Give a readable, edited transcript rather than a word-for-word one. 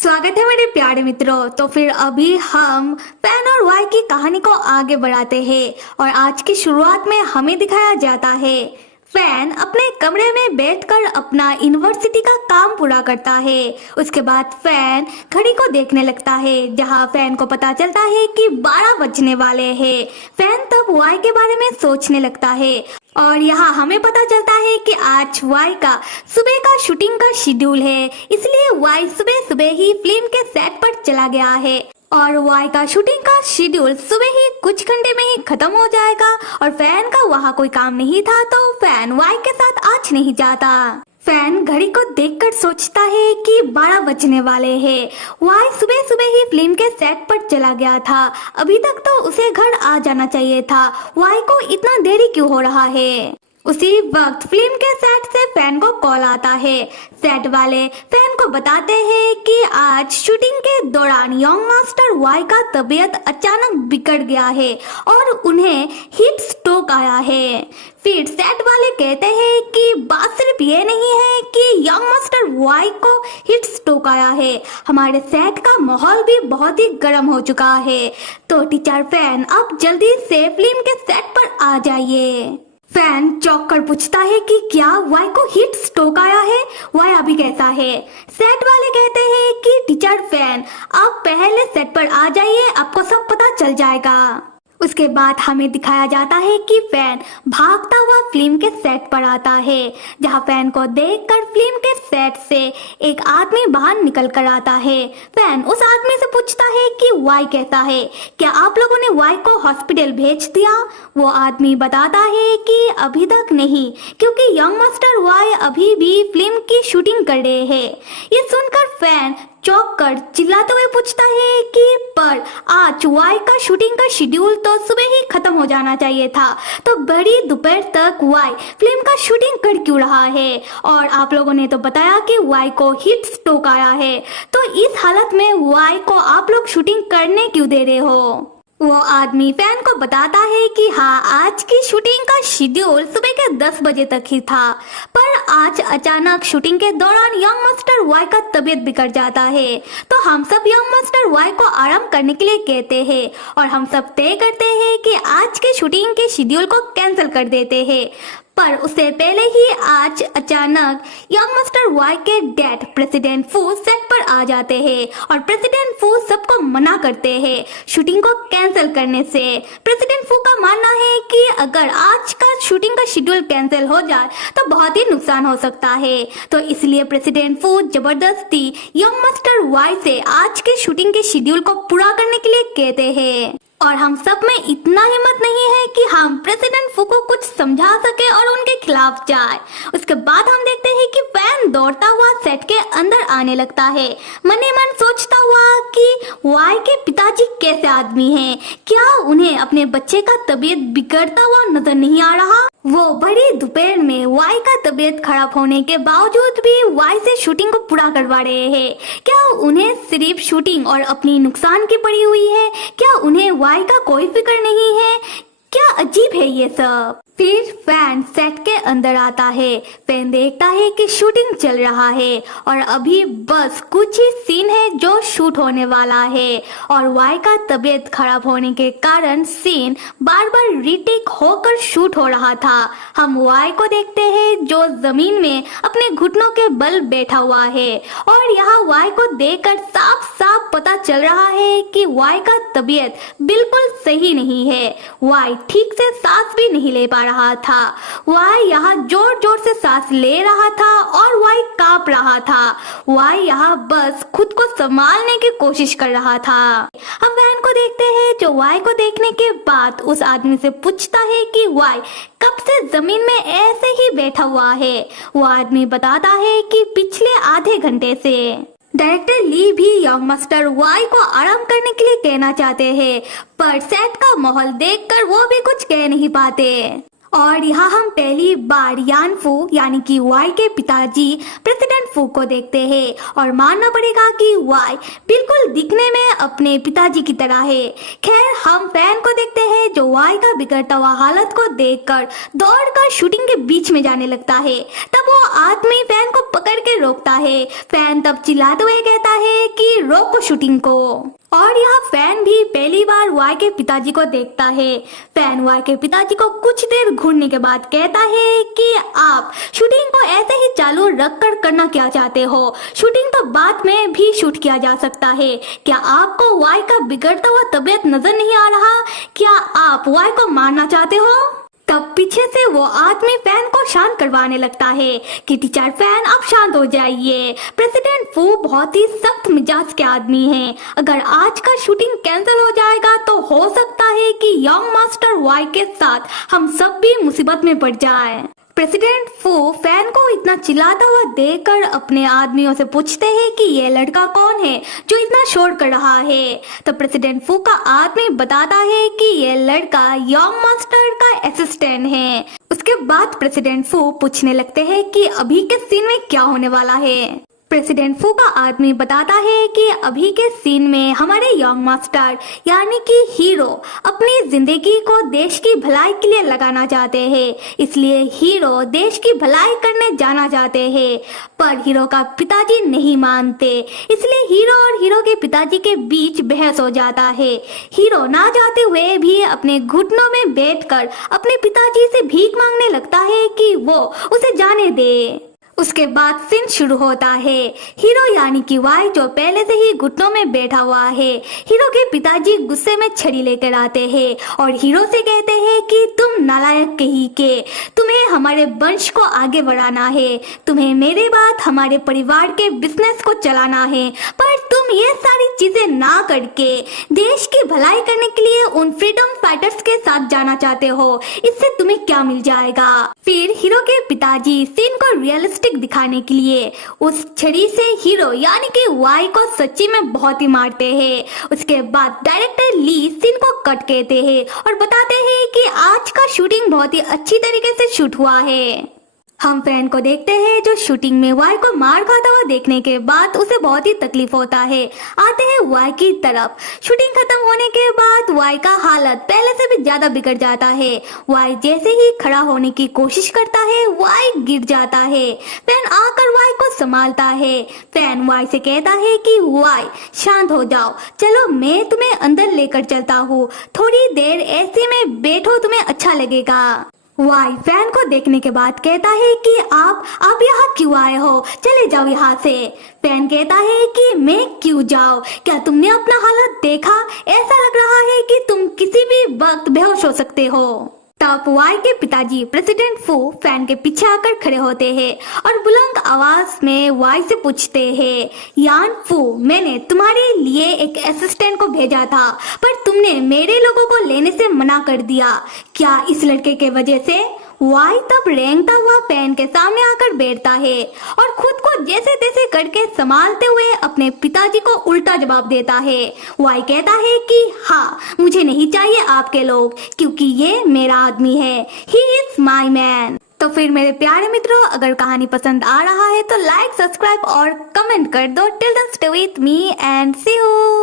स्वागत है मेरे प्यारे मित्रों। तो फिर अभी हम फैन और वाई की कहानी को आगे बढ़ाते हैं और आज की शुरुआत में हमें दिखाया जाता है फैन अपने कमरे में बैठकर अपना यूनिवर्सिटी का काम पूरा करता है। उसके बाद फैन घड़ी को देखने लगता है, जहां फैन को पता चलता है कि 12 बजने वाले हैं। फैन तब वाई के बारे में सोचने लगता है और यहाँ हमें पता चलता है कि आज वाई का सुबह का शूटिंग का शेड्यूल है, इसलिए वाई सुबह सुबह ही फिल्म के सेट पर चला गया है और वाई का शूटिंग का शेड्यूल सुबह ही कुछ घंटे में ही खत्म हो जाएगा और फैन का वहाँ कोई काम नहीं था तो फैन वाई के साथ आज नहीं जाता। फैन घड़ी को देखकर सोचता है कि 12 बजने वाले हैं। वाई सुबह सुबह ही फिल्म के सेट पर चला गया था, अभी तक तो उसे घर आ जाना चाहिए था। वाई को इतना देरी क्यों हो रहा है? उसी वक्त फिल्म के सेट से फैन को कॉल आता है। सेट वाले फैन को बताते हैं कि आज शूटिंग के दौरान यंग मास्टर वाई का तबीयत अचानक बिगड़ गया है और उन्हें हीट स्ट्रोक आया है। फिर सेट वाले कहते हैं कि बात सिर्फ ये नहीं है कि यंग मास्टर वाई को हीट स्ट्रोक आया है, हमारे सेट का माहौल भी बहुत ही गर्म हो चुका है। तो टीचर फैन आप जल्दी से फिल्म के सेट पर आ जाइए। फैन चौंक कर पूछता है कि क्या वाई को हीट स्ट्रोक आया है? वाई अभी कैसा है? सेट वाले कहते हैं कि टीचर फैन आप पहले सेट पर आ जाइए, आपको सब पता चल जाएगा। उसके बाद हमें दिखाया जाता है कि फैन भागता हुआ फिल्म के सेट पर आता है, जहां फैन को देखकर फिल्म के सेट से एक आदमी बाहर निकल कर आता है। फैन उस आदमी से पूछता है कि वाई कैसा है, क्या आप लोगों ने वाई को हॉस्पिटल भेज दिया? वो आदमी बताता है कि अभी तक नहीं, क्योंकि यंग मास्टर वाई अभी भी फिल्म की शूटिंग कर रहे हैं। ये सुनकर फैन चौंक कर चिल्लाते हुए पूछता है कि पर आज वाई का शूटिंग का शेड्यूल तो सुबह ही खत्म हो जाना चाहिए था, तो बड़ी दोपहर तक वाई फिल्म का शूटिंग कर क्यों रहा है? और आप लोगों ने तो बताया कि वाई को हीट स्ट्रोक आया है, तो इस हालत में वाई को आप लोग शूटिंग करने क्यों दे रहे हो? वो आदमी फैन को बताता है कि हाँ, आज की शूटिंग का शेड्यूल सुबह के 10 बजे तक ही था, पर आज अचानक शूटिंग के दौरान यंग मास्टर वाई का तबीयत बिगड़ जाता है, तो हम सब यंग मास्टर वाई को आराम करने के लिए कहते हैं और हम सब तय करते हैं कि आज के शूटिंग के शेड्यूल को कैंसिल कर देते हैं। पर उससे पहले ही आज अचानक यंग मास्टर वाई के डैड प्रेसिडेंट फू सेट पर आ जाते हैं और प्रेसिडेंट फू सबको मना करते हैं शूटिंग को कैंसिल करने से। प्रेसिडेंट फू का मानना है कि अगर आज का शूटिंग का शेड्यूल कैंसिल हो जाए तो बहुत ही नुकसान हो सकता है, तो इसलिए प्रेसिडेंट फू जबरदस्ती यंग मास्टर वाई से आज के शूटिंग के शेड्यूल को पूरा करने के लिए कहते हैं। और हम सब में इतना हिम्मत नहीं है कि हम प्रेसिडेंट फू को कुछ समझा सके और उनके खिलाफ जाए। उसके बाद हम देखते हैं कि फैन दौड़ता हुआ सेट के अंदर आने लगता है, मने मन सोचता हुआ कि वाई के पिताजी कैसे आदमी हैं, क्या उन्हें अपने बच्चे का तबीयत बिगड़ता हुआ नजर नहीं आ रहा? वो बड़ी दोपहर में वाई का तबीयत खराब होने के बावजूद भी वाई से शूटिंग को पूरा करवा रहे हैं। क्या उन्हें सिर्फ शूटिंग और अपनी नुकसान की पड़ी हुई है? क्या उन्हें वाई का कोई फिक्र नहीं है? क्या अजीब है ये सब। फिर फैन सेट के अंदर आता है। फैन देखता है कि शूटिंग चल रहा है और अभी बस कुछ ही सीन है जो शूट होने वाला है और वाई का तबीयत खराब होने के कारण सीन बार बार रीटेक होकर शूट हो रहा था। हम वाई को देखते हैं जो जमीन में अपने घुटनों के बल बैठा हुआ है और यहाँ वाई को देखकर साफ साफ पता चल रहा है कि वाई का तबीयत बिल्कुल सही नहीं है। वाई ठीक से सांस भी नहीं ले पा रहा था। वाई यहाँ जोर जोर से सांस ले रहा था और वाई कांप रहा था। वाई यहाँ बस खुद को संभालने की कोशिश कर रहा था। हम वैन को देखते हैं जो वाई को देखने के बाद उस आदमी से पूछता है कि वाई कब से जमीन में ऐसे ही बैठा हुआ है? वो आदमी बताता है कि पिछले आधे घंटे से। डायरेक्टर ली भी यंग मास्टर वाई को आराम करने के लिए कहना चाहते हैं, पर सेट का माहौल देखकर वो भी कुछ कह नहीं पाते। और यहाँ हम पहली बार यान फू यानी कि वाई के पिताजी प्रेसिडेंट फू को देखते हैं और मानना पड़ेगा कि वाई बिल्कुल दिखने में अपने पिताजी की तरह है। खैर हम फैन को देखते हैं जो वाई का बिगड़ता हुआ हालत को देखकर दौड़कर शूटिंग के बीच में जाने लगता है। तब वो आदमी फैन को पकड़ के रोकता है। फैन तब चिल्लाते हुए कहता है कि रोको शूटिंग को। और यह फैन भी पहली बार वाई के पिताजी को देखता है। फैन वाई के पिताजी को कुछ देर घूरने के बाद कहता है कि आप शूटिंग को ऐसे ही चालू रख कर करना क्या चाहते हो? शूटिंग तो बाद में भी शूट किया जा सकता है। क्या आपको वाई का बिगड़ता हुआ तबीयत नजर नहीं आ रहा? क्या आप वाई को मारना चाहते हो? तब पीछे से वो आदमी फैन को शांत करवाने लगता है कि टीचर फैन आप शांत हो जाइए। प्रेसिडेंट फू बहुत ही सख्त मिजाज के आदमी हैं। अगर आज का शूटिंग कैंसिल हो जाएगा तो हो सकता है कि यंग मास्टर वाई के साथ हम सब भी मुसीबत में पड़ जाए। प्रेसिडेंट फू फैन को इतना चिल्लाता हुआ देखकर अपने आदमियों से पूछते हैं कि ये लड़का कौन है जो इतना शोर कर रहा है। तो प्रेसिडेंट फू का आदमी बताता है कि ये लड़का यंग मास्टर का असिस्टेंट है। उसके बाद प्रेसिडेंट फू पूछने लगते हैं कि अभी के सीन में क्या होने वाला है। प्रेसिडेंट फू का आदमी बताता है कि अभी के सीन में हमारे यंग मास्टर यानी कि हीरो अपनी जिंदगी को देश की भलाई के लिए लगाना चाहते हैं, इसलिए हीरो देश की भलाई करने जाना चाहते हैं। पर हीरो का पिताजी नहीं मानते, इसलिए हीरो और हीरो के पिताजी के बीच बहस हो जाता है। हीरो ना चाहते हुए भी अपने घुटनों में बैठकर अपने पिताजी से भीख मांगने लगता है कि वो उसे जाने दे। उसके बाद सीन शुरू होता है। हीरो यानी कि वाई जो पहले से ही घुटनों में बैठा हुआ है, हीरो के पिताजी गुस्से में छड़ी लेकर आते हैं और हीरो से कहते हैं कि तुम नालायक कहीं के, तुम्हें हमारे वंश को आगे बढ़ाना है, तुम्हें मेरे बाद हमारे परिवार के बिजनेस को चलाना है, पर तुम ये सारी चीजें ना करके देश की भलाई करने के लिए उन फ्रीडम फाइटर्स के साथ जाना चाहते हो, इससे तुम्हें क्या मिल जाएगा। फिर हीरो के पिताजी सीन को रियलिस्टिक दिखाने के लिए उस छड़ी से हीरो यानी कि वाई को सच्ची में बहुत ही मारते हैं। उसके बाद डायरेक्टर ली सीन को कट कहते हैं और बताते हैं कि आज का शूटिंग बहुत ही अच्छी तरीके से शूट हुआ है। हम फैन को देखते हैं जो शूटिंग में वाई को मार खाता हुआ देखने के बाद उसे बहुत ही तकलीफ होता है। आते हैं वाई की तरफ। शूटिंग खत्म होने के बाद वाई का हालत पहले से भी ज्यादा बिगड़ जाता है। वाई जैसे ही खड़ा होने की कोशिश करता है वाई गिर जाता है। फैन आकर वाई को संभालता है। फैन वाई से कहता है कि वाई शांत हो जाओ, चलो मैं तुम्हें अंदर लेकर चलता हूँ, थोड़ी देर ऐसे में बैठो, तुम्हें अच्छा लगेगा। वाई फैन को देखने के बाद कहता है कि आप यहाँ क्यों आए हो, चले जाओ यहाँ से। फैन कहता है कि मैं क्यों जाऊँ, क्या तुमने अपना हालत देखा? ऐसा लग रहा है कि तुम किसी भी वक्त बेहोश हो सकते हो। तब वाई के पिताजी प्रेसिडेंट फू फैन के पीछे आकर खड़े होते हैं और बुलंद आवाज में वाई से पूछते हैं, यान फू, मैंने तुम्हारे लिए एक असिस्टेंट को भेजा था पर तुमने मेरे लोगों को लेने से मना कर दिया, क्या इस लड़के के वजह से? वाई तब रेंगता हुआ फैन के सामने आकर बैठता है और खुद को जैसे तैसे करके संभालते हुए अपने पिताजी को उल्टा जवाब देता है। वाई कहता है कि हाँ, मुझे नहीं चाहिए आपके लोग, क्योंकि ये मेरा आदमी है, ही इज माई मैन। तो फिर मेरे प्यारे मित्रों, अगर कहानी पसंद आ रहा है तो लाइक, सब्सक्राइब और कमेंट कर दो। Till then stay with me and see you.